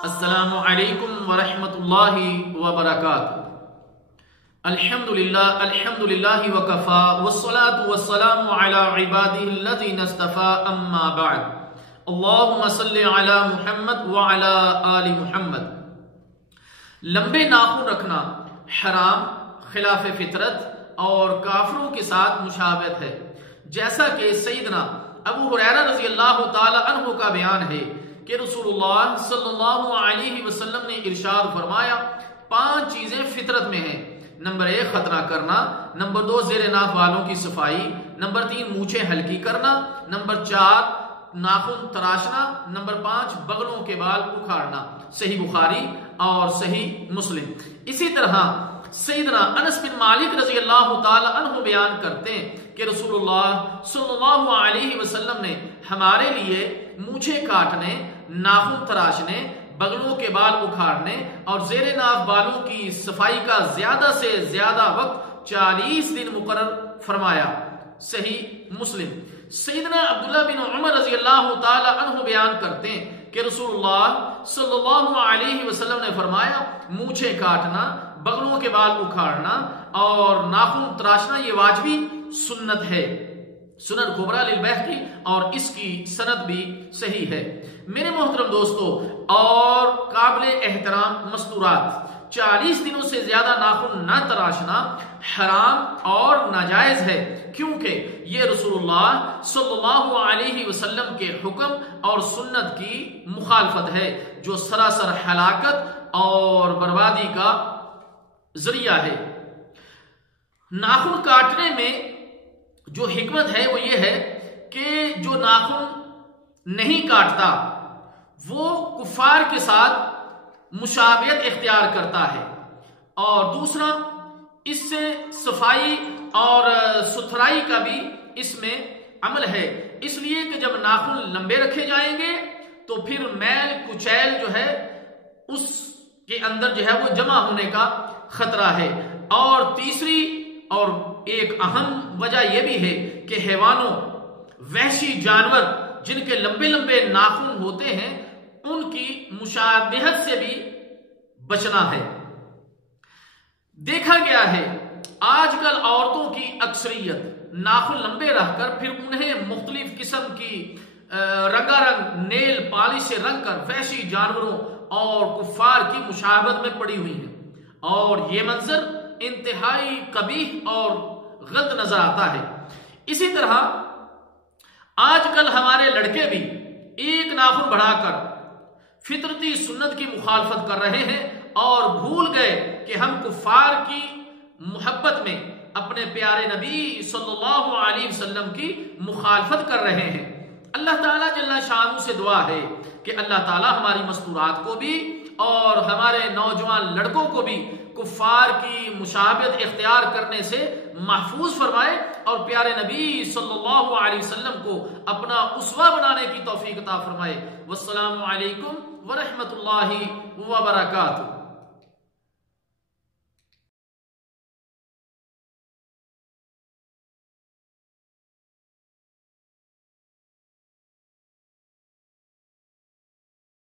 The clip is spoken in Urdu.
السلام علیکم ورحمة اللہ وبرکاتہ۔ الحمدللہ وکفا والصلاة والسلام علی عباده الذین اصطفى اما بعد اللہم صل علی محمد وعلی آل محمد۔ لمبے ناخن رکھنا حرام، خلاف فطرت اور کافروں کے ساتھ مشابہت ہے، جیسا کہ سیدنا ابو ہریرہ رضی اللہ تعالی عنہ کا بیان ہے کہ رسول اللہ صلی اللہ علیہ وسلم نے ارشاد فرمایا 5 چیزیں فطرت میں ہیں۔ نمبر 1 ختنہ کرنا، نمبر 2 زیر ناف والوں کی صفائی، نمبر 3 مونچھیں ہلکی کرنا، نمبر 4 ناخن تراشنا، نمبر 5 بغلوں کے بال اکھاڑنا۔ صحیح بخاری اور صحیح مسلم۔ اسی طرح سیدنا انس بن مالک رضی اللہ تعالی عنہ بیان کرتے ہیں کہ رسول اللہ صلی اللہ علیہ وسلم نے ہمارے لیے مونچھیں کاٹنے، ناخن تراشنے، بغلوں کے بال اکھاڑنے اور زیر ناف بالوں کی صفائی کا زیادہ سے زیادہ وقت 40 دن مقرر فرمایا۔ صحیح مسلم۔ سیدنا عبداللہ بن عمر رضی اللہ تعالی عنہ بیان کرتے ہیں کہ رسول اللہ صلی اللہ علیہ وسلم نے فرمایا مونچھیں کاٹنا، بغلوں کے بال اکھاڑنا اور ناخن تراشنا یہ واجبی سنت ہے۔ سنن کبریٰ للبیہقی اور اس کی سند بھی صحیح ہے۔ میرے محترم دوستو اور قابل احترام مستورات، 40 دنوں سے زیادہ ناخن نہ تراشنا حرام اور ناجائز ہے، کیونکہ یہ رسول اللہ صلی اللہ علیہ وسلم کے حکم اور سنت کی مخالفت ہے، جو سراسر ہلاکت اور بربادی کا ذریعہ ہے۔ ناخن کاٹنے میں جو حکمت ہے وہ یہ ہے کہ جو ناخن نہیں کاٹتا وہ کفار کے ساتھ مشابہت اختیار کرتا ہے، اور دوسرا اس سے صفائی اور ستھرائی کا بھی اس میں عمل ہے، اس لیے کہ جب ناخن لمبے رکھے جائیں گے تو پھر میل کچیل جو ہے اس کے اندر جو ہے وہ جمع ہونے کا خطرہ ہے۔ اور تیسری اور ایک اہم وجہ یہ بھی ہے کہ حیوانوں، وحشی جانور جن کے لمبے لمبے ناخن ہوتے ہیں ان کی مشابہت سے بھی بچنا ہے۔ دیکھا گیا ہے آج کل عورتوں کی اکثریت ناخن لمبے رکھ کر پھر انہیں مختلف قسم کی رنگا رنگ نیل پالش سے رنگ کر وحشی جانوروں اور کفار کی مشابہت میں پڑی ہوئی ہیں، اور یہ منظر انتہائی قبیح اور غلط نظر آتا ہے۔ اسی طرح آج کل ہمارے لڑکے بھی ایک ناخن بڑھا کر فطرتی سنت کی مخالفت کر رہے ہیں اور بھول گئے کہ ہم کفار کی محبت میں اپنے پیارے نبی صلی اللہ علیہ وسلم کی مخالفت کر رہے ہیں۔ اللہ تعالیٰ جل شانہ سے دعا ہے کہ اللہ تعالیٰ ہماری مستورات کو بھی اور ہمارے نوجوان لڑکوں کو بھی کفار کی مشابہت اختیار کرنے سے محفوظ فرمائے اور پیارے نبی صلی اللہ علیہ وسلم کو اپنا اسوہ بنانے کی توفیق عطا فرمائے۔ والسلام علیکم ورحمۃ اللہ وبرکاتہ۔